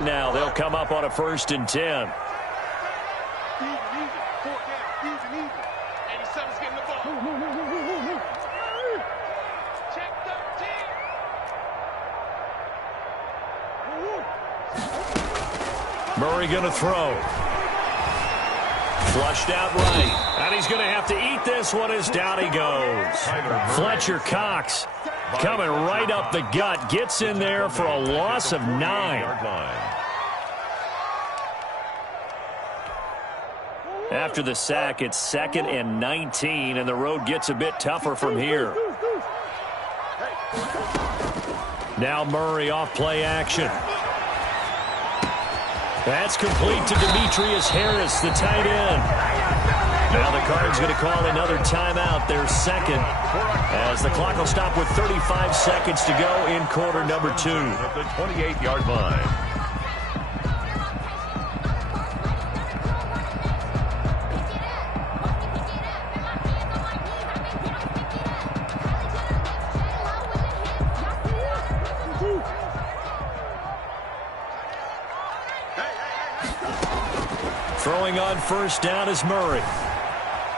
Now they'll come up on a 1st and 10. Murray going to throw. Flushed out right. And he's going to have to eat this one as down he goes. Fletcher Cox coming right up the gut. Gets in there for a loss of 9. After the sack, it's 2nd and 19, and the road gets a bit tougher from here. Now Murray off play action. That's complete to Demetrius Harris, the tight end. Now the Cards going to call another timeout, their 2nd, as the clock will stop with 35 seconds to go in quarter number 2. At the 28-yard line. Throwing on 1st down is Murray.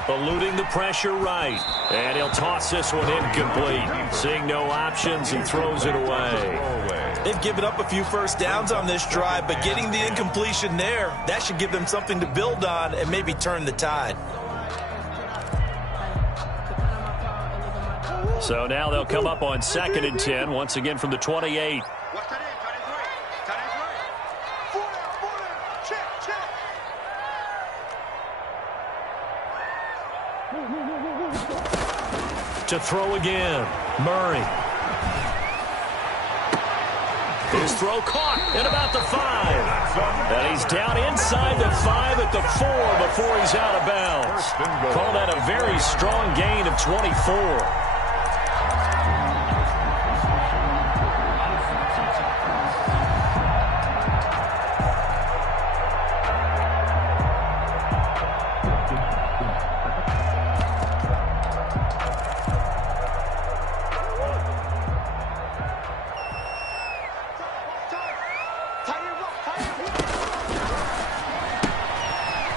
Eluding the pressure right. And he'll toss this one incomplete. Seeing no options, he throws it away. They've given up a few 1st downs on this drive, but getting the incompletion there, that should give them something to build on and maybe turn the tide. So now they'll come up on 2nd and 10, once again from the 28. To throw again, Murray. His throw caught at about the 5. And he's down inside the 5 at the 4 before he's out of bounds. Called that a very strong gain of 24.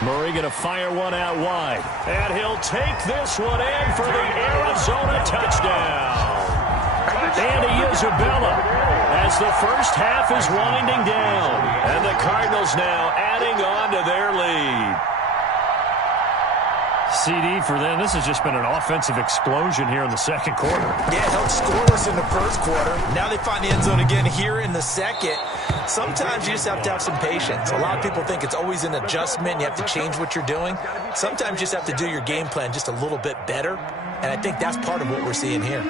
Murray going to fire one out wide. And he'll take this one in for the Arizona touchdown. Andy Isabella as the first half is winding down. And the Cardinals now adding on to their lead. CD for them. This has just been an offensive explosion here in the 2nd quarter. Yeah, held scoreless in the 1st quarter. Now they find the end zone again here in the 2nd. Sometimes you just have to have some patience. A lot of people think it's always an adjustment. You have to change what you're doing. Sometimes you just have to do your game plan just a little bit better. And I think that's part of what we're seeing here.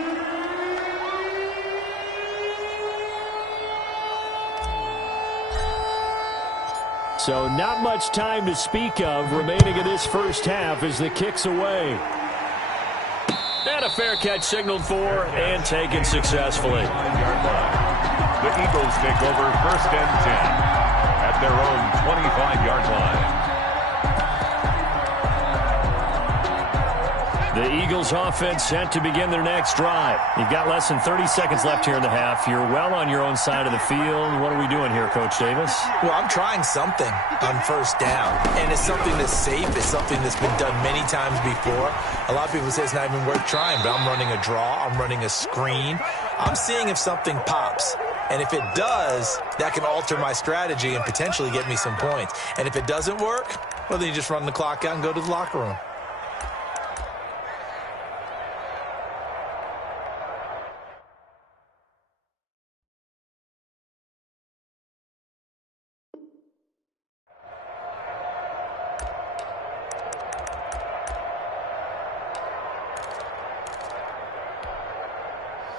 So not much time to speak of remaining in this first half as the kick's away. And a fair catch signaled for and taken successfully. The Eagles take over 1st and 10 at their own 25-yard line. The Eagles offense set to begin their next drive. You've got less than 30 seconds left here in the half. You're well on your own side of the field. What are we doing here, Coach Davis? Well, I'm trying something on 1st down. And it's something that's safe. It's something that's been done many times before. A lot of people say it's not even worth trying, but I'm running a draw. I'm running a screen. I'm seeing if something pops. And if it does, that can alter my strategy and potentially get me some points. And if it doesn't work, well, then you just run the clock out and go to the locker room.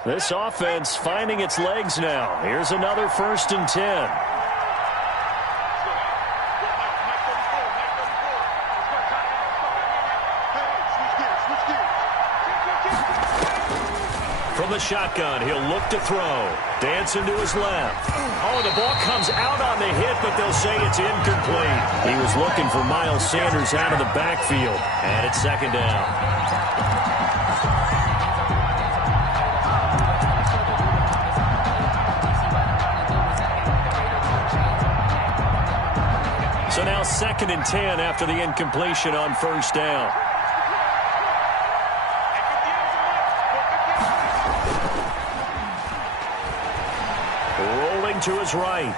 This offense finding its legs now. Here's another 1st and 10. From the shotgun, he'll look to throw. Dancing to his left. Oh, the ball comes out on the hit, but they'll say it's incomplete. He was looking for Miles Sanders out of the backfield. And it's 2nd down. So now 2nd and 10 after the incompletion on first down. Rolling to his right.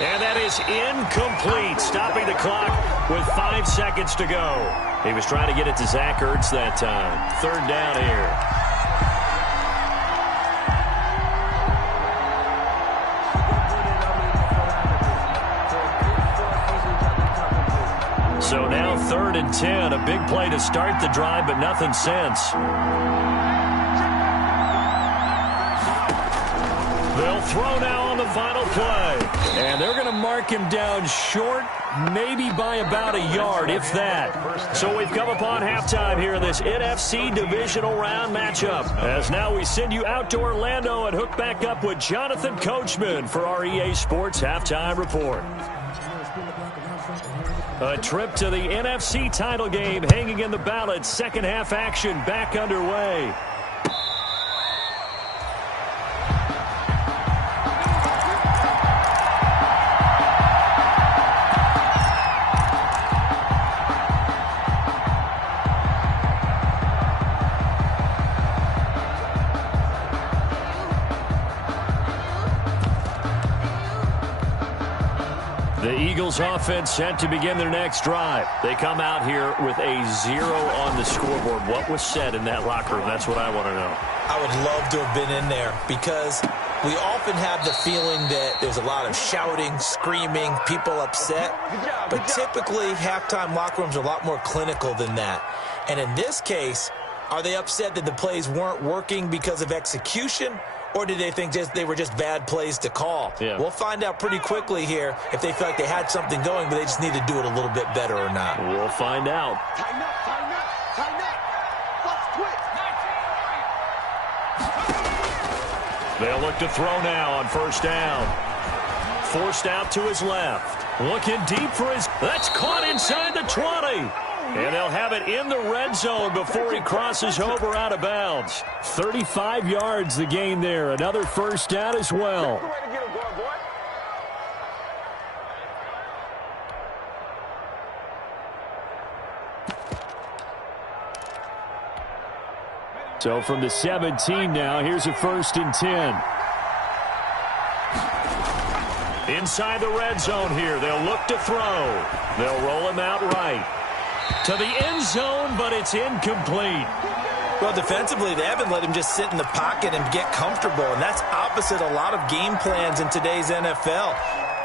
And that is incomplete, stopping the clock with 5 seconds to go. He was trying to get it to Zach Ertz that time. 3rd down here. So now 3rd and 10, a big play to start the drive, but nothing since. They'll throw now on the final play. And they're going to mark him down short, maybe by about a yard, if that. So we've come upon halftime here in this NFC divisional round matchup. As now we send you out to Orlando and hook back up with Jonathan Coachman for our EA Sports Halftime Report. A trip to the NFC title game hanging in the balance. Second half action back underway. The Eagles offense set to begin their next drive. They come out here with a 0 on the scoreboard. What was said in that locker room? That's what I want to know. I would love to have been in there because we often have the feeling that there's a lot of shouting, screaming, people upset. But typically, halftime locker rooms are a lot more clinical than that. And in this case, are they upset that the plays weren't working because of execution? Or did they think they were just bad plays to call? Yeah. We'll find out pretty quickly here if they feel like they had something going, but they just need to do it a little bit better or not. We'll find out. Tighten up, tighten up, tighten up. Let's quit. They'll look to throw now on first down. Forced out to his left. Looking deep for his... That's caught inside the 20. And they'll have it in the red zone before he crosses over out of bounds. 35 yards the gain there. Another first down as well. So from the 17 now, here's a 1st and 10. Inside the red zone here. They'll look to throw. They'll roll him out right. To the end zone, but it's incomplete. Well, defensively, they haven't let him just sit in the pocket and get comfortable, and that's opposite a lot of game plans in today's NFL.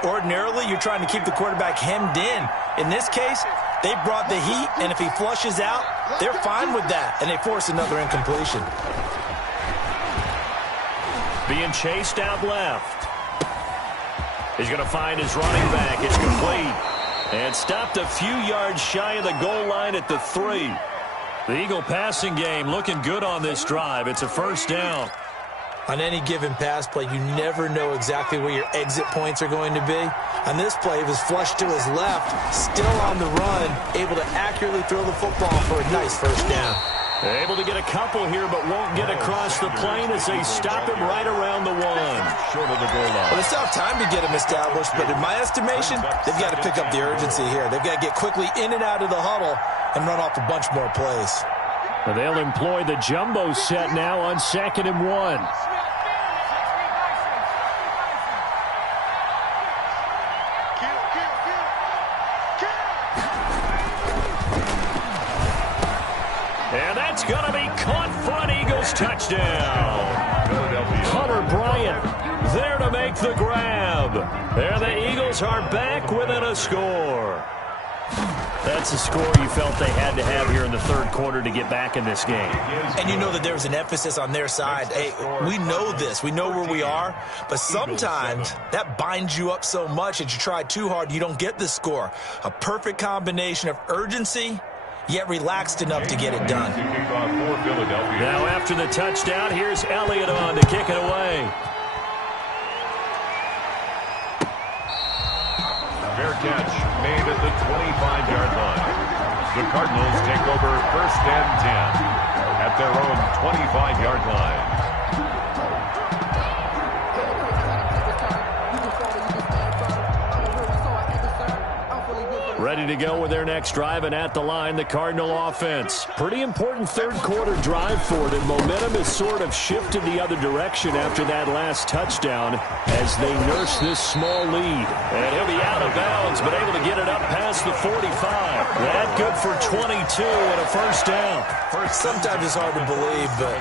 Ordinarily, you're trying to keep the quarterback hemmed in. In this case, they brought the heat, and if he flushes out, they're fine with that, and they force another incompletion. Being chased out left. He's going to find his running back. It's complete. And stopped a few yards shy of the goal line at the 3. The Eagle passing game looking good on this drive. It's a first down. On any given pass play, you never know exactly where your exit points are going to be. On this play, it was flushed to his left, still on the run, able to accurately throw the football for a nice first down. Able to get a couple here, but won't get across the plane as they stop him right around the 1. Short of the goal line. Well, it's not time to get him established, but in my estimation, they've got to pick up the urgency here. They've got to get quickly in and out of the huddle and run off a bunch more plays. They'll employ the jumbo set now on 2nd and 1. And that's going to be caught for an Eagles touchdown. Hunter Bryant there to make the grab. There the Eagles are back within a score. That's a score you felt they had to have here in the 3rd quarter to get back in this game. And you know that there was an emphasis on their side. Hey, we know this. We know where we are. But sometimes that binds you up so much that you try too hard, you don't get the score. A perfect combination of urgency, yet relaxed enough to get it done. Now after the touchdown, here's Elliott on to kick it away. Fair catch made at the 25-yard line. The Cardinals take over 1st and 10 at their own 25-yard line. Ready to go with their next drive, and at the line, the Cardinal offense. Pretty important third-quarter drive for them. Momentum has sort of shifted the other direction after that last touchdown as they nurse this small lead. And he'll be out of bounds, but able to get it up past the 45. That good for 22 and a first down. Sometimes it's hard to believe, but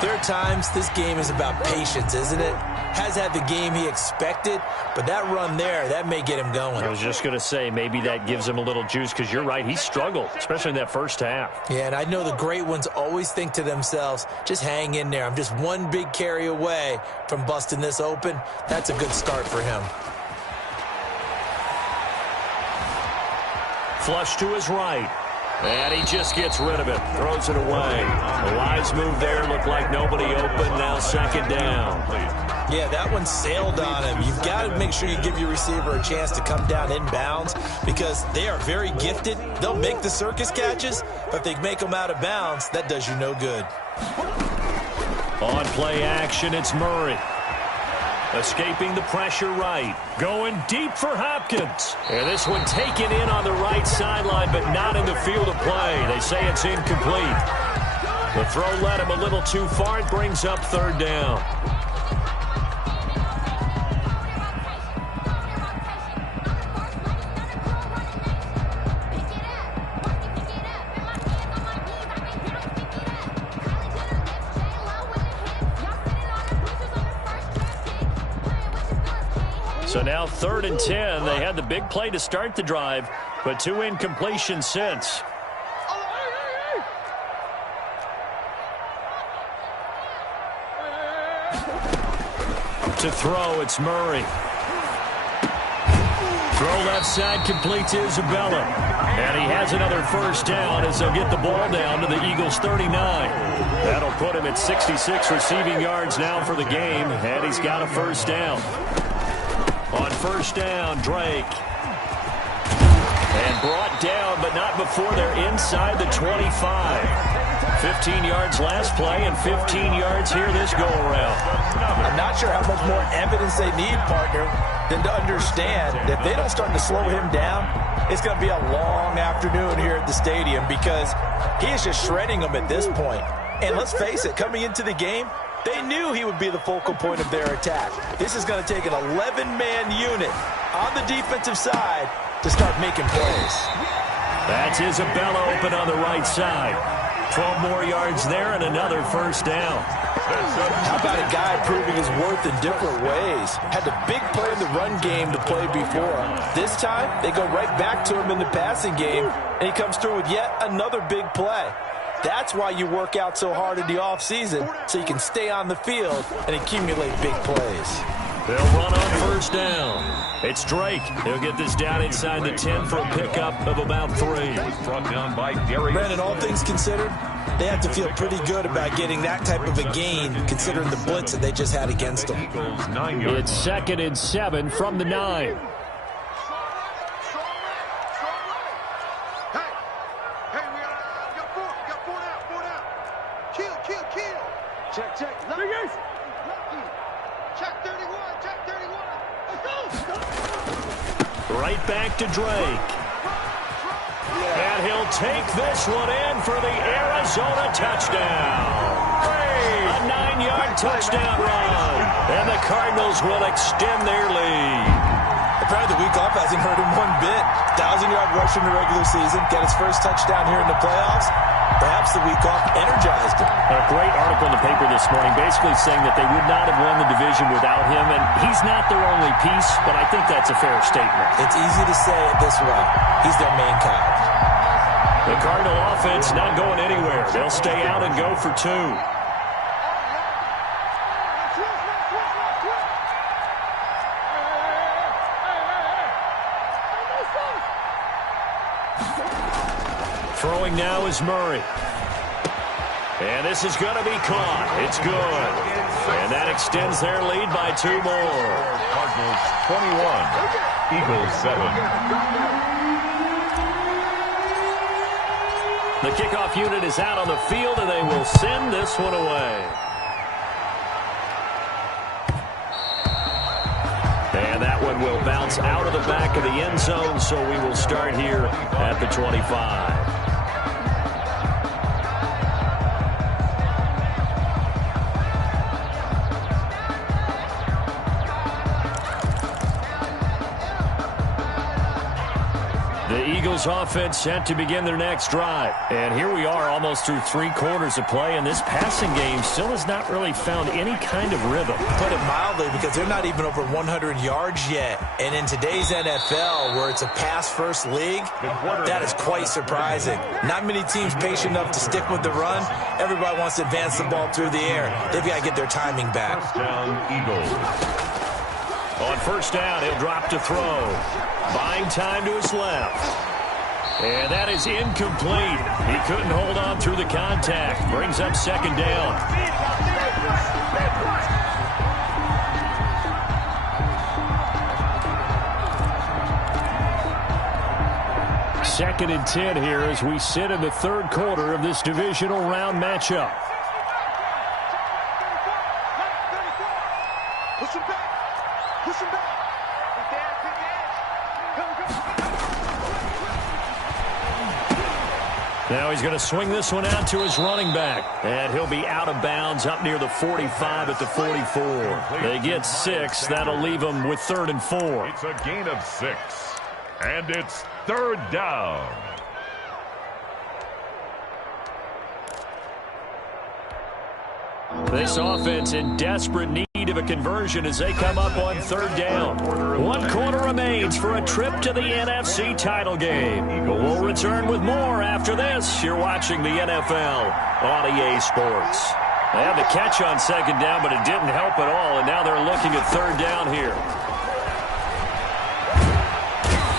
there are times this game is about patience, isn't it? Has had the game he expected, but that run there, that may get him going. I was just going to say, maybe that gives him a little juice, because you're right, he struggled, especially in that first half. Yeah, and I know the great ones always think to themselves, just hang in there. I'm just one big carry away from busting this open. That's a good start for him. Flush to his right. And he just gets rid of it. Throws it away. A wise move there. Looked like nobody open. Now second down. Yeah, that one sailed on him. You've got to make sure you give your receiver a chance to come down inbounds because they are very gifted. They'll make the circus catches, but if they make them out of bounds, that does you no good. On play action, it's Murray. Escaping the pressure right. Going deep for Hopkins. And this one taken in on the right sideline, but not in the field of play. They say it's incomplete. The throw led him a little too far. It brings up third down. So now 3rd and 10. They had the big play to start the drive, but 2 incompletions since. To throw, it's Murray. Throw left side, complete to Isabella. And he has another first down as they'll get the ball down to the Eagles' 39. That'll put him at 66 receiving yards now for the game, and he's got a first down. On first down, Drake. And brought down, but not before they're inside the 25. 15 yards last play and 15 yards here this go-around. I'm not sure how much more evidence they need, partner, than to understand that if they don't start to slow him down, it's going to be a long afternoon here at the stadium because he is just shredding them at this point. And let's face it, coming into the game, they knew he would be the focal point of their attack. This is going to take an 11-man unit on the defensive side to start making plays. That's Isabella open on the right side. 12 more yards there and another first down. How about a guy proving his worth in different ways? Had the big play in the run game to play before. This time, they go right back to him in the passing game, and he comes through with yet another big play. That's why you work out so hard in the offseason, so you can stay on the field and accumulate big plays. They'll run on first down. It's Drake. He'll get this down inside the 10 for a pickup of about 3. Brought down by Darius. Brandon, all things considered, they have to feel pretty good about getting that type of a gain, considering the blitz that they just had against them. It's 2nd and 7 from the 9. Right back to Drake. And he'll take this one in for the Arizona touchdown. A 9-yard touchdown run. And the Cardinals will extend their lead. Apparently the week off hasn't hurt him one bit. 1,000-yard rush in the regular season. Get his first touchdown here in the playoffs. Perhaps the week off energized him. A great article in the paper this morning basically saying that they would not have won the division without him, and he's not their only piece, but I think that's a fair statement. It's easy to say it this way. He's their main cog. The Cardinal offense not going anywhere. They'll stay out and go for 2. Throwing now is Murray. And this is going to be caught. It's good. And that extends their lead by 2 more. Cardinals 21, Eagles 7. The kickoff unit is out on the field, and they will send this one away. And that one will bounce bounce out of the back of the end zone, so we will start here at the 25. The Eagles offense set to begin their next drive. And here we are almost through 3 quarters of play, and this passing game still has not really found any kind of rhythm. Put it mildly, because they're not even over 100 yards yet. And in today's NFL, where it's a pass-first league, that is quite surprising. Not many teams patient enough to stick with the run. Everybody wants to advance the ball through the air. They've got to get their timing back. First down, Eagles. On first down, he'll drop to throw. Buying time to his left. And that is incomplete. He couldn't hold on through the contact. Brings up second down. Second and 10 here as we sit in the third quarter of this divisional round matchup. Push him back. Push him back. Now he's going to swing this one out to his running back. And he'll be out of bounds up near the 45 at the 44. They get 6. That'll leave them with 3rd and 4. It's a gain of 6. And it's 3rd down. This offense in desperate need of a conversion as they come up on 3rd down. 1 quarter remains for a trip to the NFC title game. We'll return with more after this. You're watching the NFL on EA Sports. They had the catch on 2nd down, but it didn't help at all, and now they're looking at 3rd down here.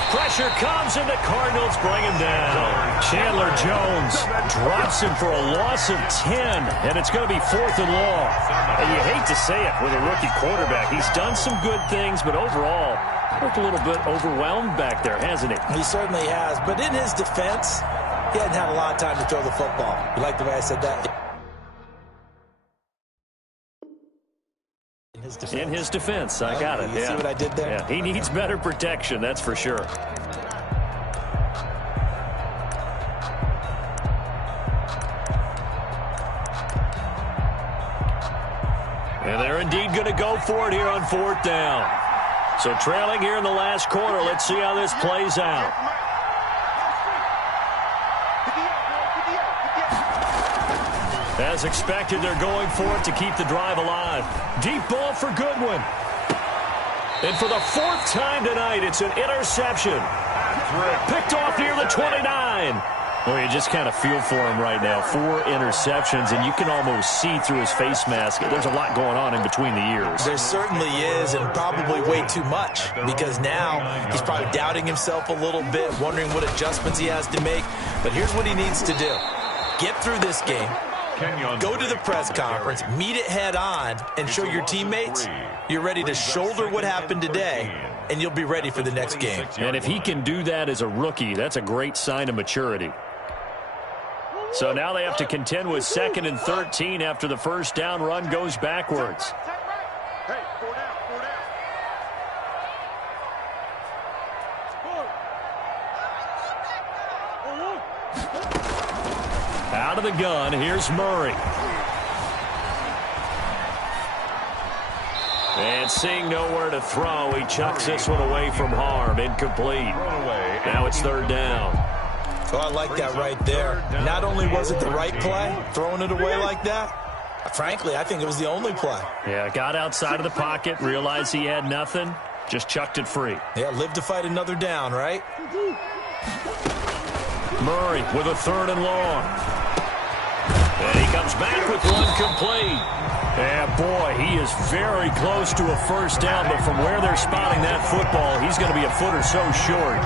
Pressure comes, and the Cardinals bring him down. Chandler Jones drops him for a loss of 10, and it's going to be 4th and long. And you hate to say it with a rookie quarterback. He's done some good things, but overall, looked a little bit overwhelmed back there, hasn't he? He certainly has, but in his defense, he hadn't had a lot of time to throw the football. You like the way I said that? In his defense, I got it. You see what I did there? Yeah, he needs better protection, that's for sure. And they're indeed going to go for it here on 4th down. So trailing here in the last quarter, let's see how this plays out. As expected, they're going for it to keep the drive alive. Deep ball for Goodwin. And for the 4th time tonight, it's an interception. Picked off near the 29. Well, you just kind of feel for him right now. 4 interceptions, and you can almost see through his face mask. There's a lot going on in between the ears. There certainly is, and probably way too much, because now he's probably doubting himself a little bit, wondering what adjustments he has to make. But here's what he needs to do. Get through this game. Go to the press conference, meet it head on, and show your teammates you're ready to shoulder what happened today, and you'll be ready for the next game. And if he can do that as a rookie, that's a great sign of maturity. So now they have to contend with 2nd and 13 after the first down run goes backwards. Hey, 4 down, 4 down. Out of the gun, here's Murray. And seeing nowhere to throw, he chucks this one away from harm. Incomplete. Now it's 3rd down. So I like that right there. Not only was it the right play, throwing it away like that, frankly, I think it was the only play. Yeah, got outside of the pocket, realized he had nothing, just chucked it free. Yeah, live to fight another down, right? Murray with a 3rd and long. And he comes back with one complete. And boy, he is very close to a first down, but from where they're spotting that football, he's going to be a foot or so short.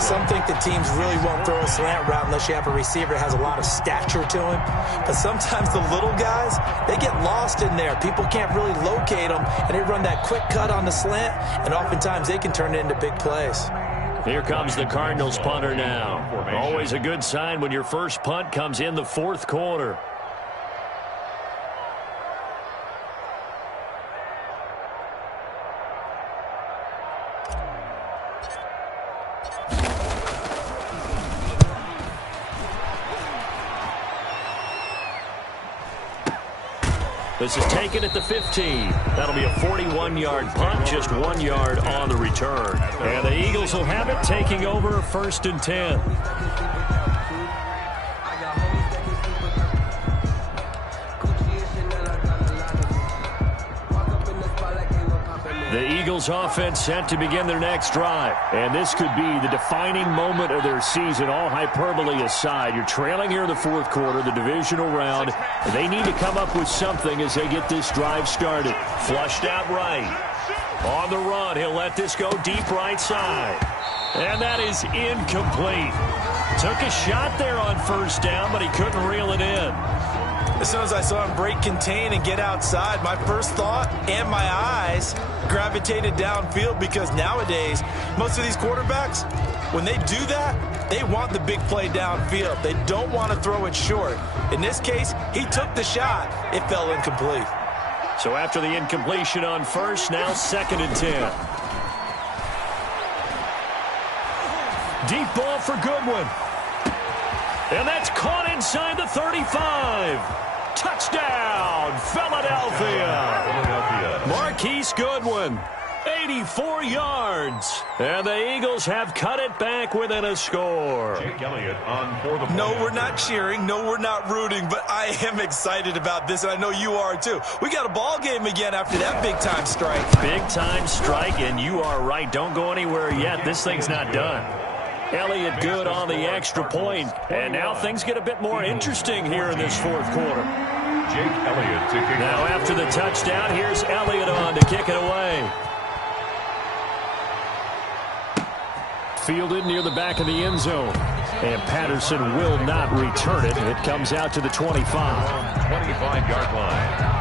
Some think the teams really won't throw a slant route unless you have a receiver that has a lot of stature to him. But sometimes the little guys, they get lost in there. People can't really locate them, and they run that quick cut on the slant, and oftentimes they can turn it into big plays. Here comes the Cardinals punter now. Always a good sign when your first punt comes in the 4th quarter. This is taken at the 15. That'll be a 41-yard punt, just 1 yard on the return. And the Eagles will have it, taking over 1st and 10. The Eagles offense set to begin their next drive. And this could be the defining moment of their season, all hyperbole aside. You're trailing here in the 4th quarter, the divisional round. And they need to come up with something as they get this drive started. Flushed out right. On the run, he'll let this go deep right side. And that is incomplete. Took a shot there on 1st down, but he couldn't reel it in. As soon as I saw him break contain and get outside, my first thought and my eyes gravitated downfield, because nowadays, most of these quarterbacks, when they do that, they want the big play downfield. They don't want to throw it short. In this case, he took the shot. It fell incomplete. So after the incompletion on 1st, now 2nd and 10. Deep ball for Goodwin. And that's caught inside the 35. Touchdown, Philadelphia. Marquise Goodwin, 84 yards. And the Eagles have cut it back within a score. Jake Elliott on for the No, we're not cheering. No, we're not rooting. But I am excited about this, and I know you are too. We got a ball game again after that big-time strike. Big-time strike, and you are right. Don't go anywhere yet. This thing's not done. Elliott good on the extra point. And now things get a bit more interesting here in this 4th quarter. Jake Elliott to kick. Now after the touchdown, here's Elliott on to kick it away. Fielded near the back of the end zone. And Patterson will not return it. It comes out to the 25. 25-yard line.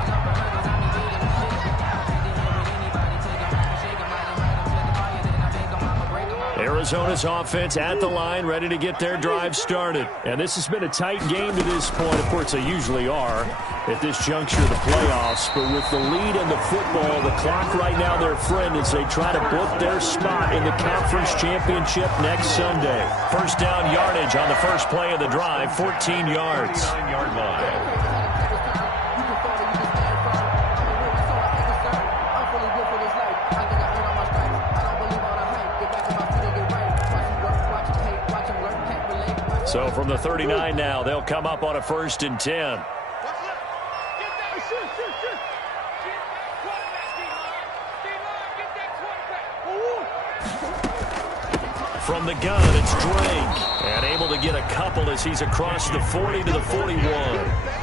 Arizona's offense at the line, ready to get their drive started. And this has been a tight game to this point. Of course, they usually are at this juncture of the playoffs. But with the lead in the football, the clock right now their friend as they try to book their spot in the conference championship next Sunday. 1st down yardage on the first play of the drive, 14 yards. 9-yard line. So from the 39 now, they'll come up on a 1st and 10. From the gun, it's Drake. And able to get a couple as he's across the 40 to the 41.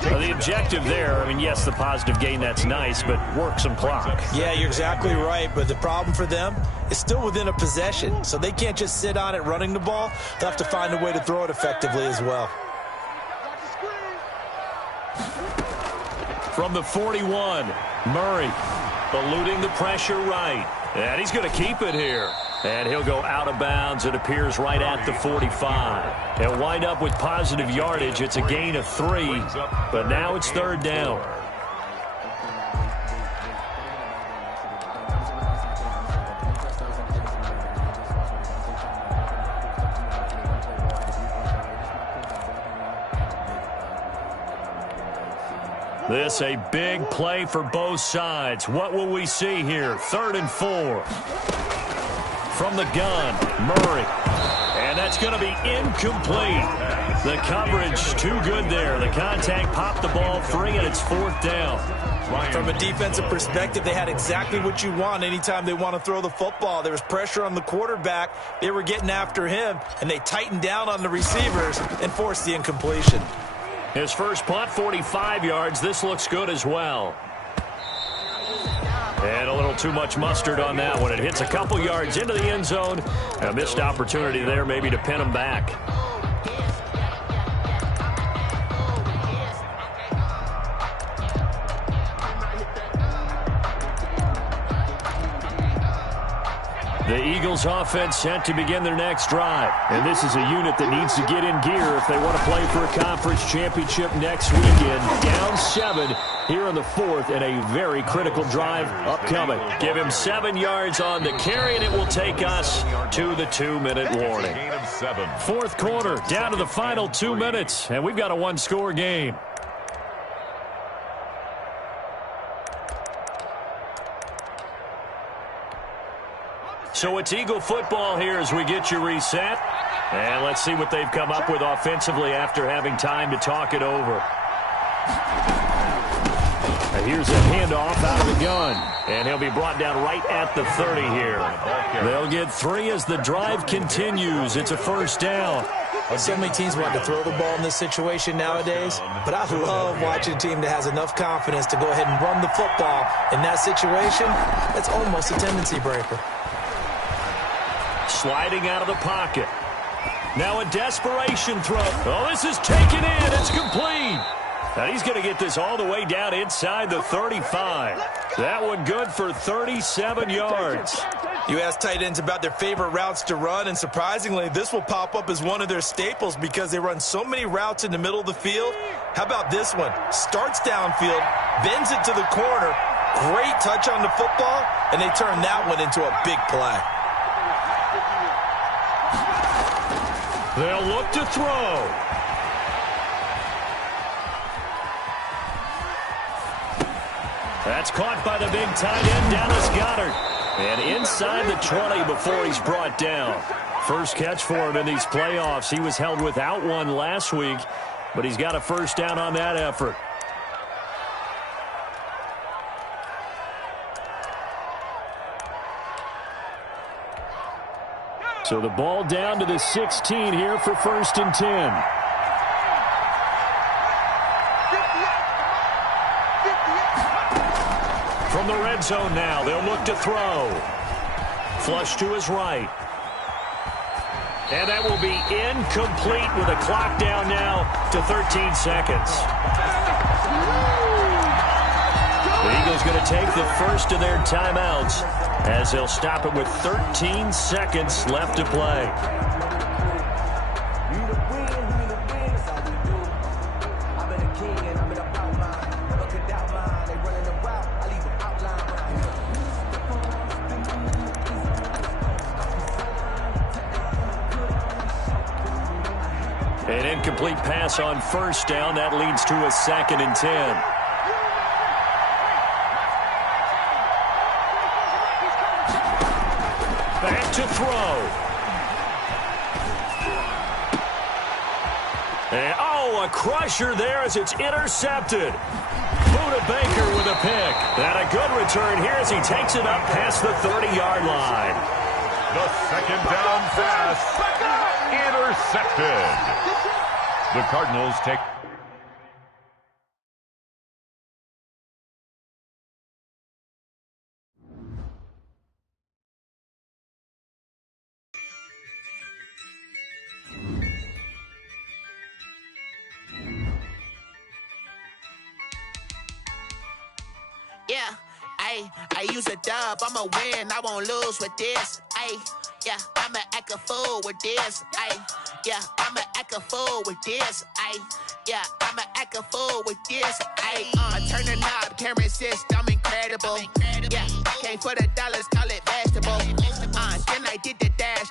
The objective there, I mean, yes, the positive gain, that's nice, but work some clock. Yeah, you're exactly right, but the problem for them is still within a possession, so they can't just sit on it running the ball. They'll have to find a way to throw it effectively as well. From the 41, Murray eluding the pressure right. And he's going to keep it here. And he'll go out of bounds, it appears, right at the 45. They'll wind up with positive yardage. It's a gain of 3, but now it's 3rd down. This a big play for both sides. What will we see here? 3rd and 4. From the gun, Murray. And that's going to be incomplete. The coverage too good there. The contact popped the ball free, and it's 4th down. From a defensive perspective, they had exactly what you want anytime they want to throw the football. There was pressure on the quarterback. They were getting after him, and they tightened down on the receivers and forced the incompletion. His first punt, 45 yards. This looks good as well. And a little too much mustard on that one. It hits a couple yards into the end zone. A missed opportunity there maybe to pin him back. The Eagles offense set to begin their next drive. And this is a unit that needs to get in gear if they want to play for a conference championship next weekend. Down 7 here in the 4th, and a very critical drive upcoming. Give him 7 yards on the carry, and it will take us to the 2-minute warning. 4th quarter, down to the final 2 minutes, and we've got a 1-score game. So it's Eagle football here as we get you reset. And let's see what they've come up with offensively after having time to talk it over. And here's a handoff out of the gun. And he'll be brought down right at the 30 here. They'll get 3 as the drive continues. It's a first down. So many teams want to throw the ball in this situation nowadays, but I love watching a team that has enough confidence to go ahead and run the football. In that situation, that's almost a tendency breaker. Sliding out of the pocket. Now a desperation throw. Oh, this is taken in. It's complete. Now he's going to get this all the way down inside the 35. That one good for 37 yards. You ask tight ends about their favorite routes to run, and surprisingly, this will pop up as one of their staples because they run so many routes in the middle of the field. How about this one? Starts downfield, bends it to the corner, great touch on the football, and they turn that one into a big play. They'll look to throw. That's caught by the big tight end, Dallas Goedert. And inside the 20 before he's brought down. First catch for him in these playoffs. He was held without one last week, but he's got a first down on that effort. So the ball down to the 16 here for 1st and 10. From the red zone now, they'll look to throw. Flush to his right. And that will be incomplete with a clock down now to 13 seconds. The Eagles going to take the first of their timeouts as they'll stop it with 13 seconds left to play. An incomplete pass on first down. That leads to a 2nd and 10. Back to throw. And, a crusher there as it's intercepted. Budda Baker with a pick. And a good return here as he takes it up past the 30-yard line. The 2nd down pass. Intercepted. The Cardinals take... Yeah, I use a dub, I'ma win, I won't lose with this, yeah, I'ma act a fool with this, yeah, I'ma act a fool with this, yeah, I'ma act a fool with this, I turn the knob, can't resist, I'm incredible, yeah, came for the dollars, call it vegetable, then I did the dash,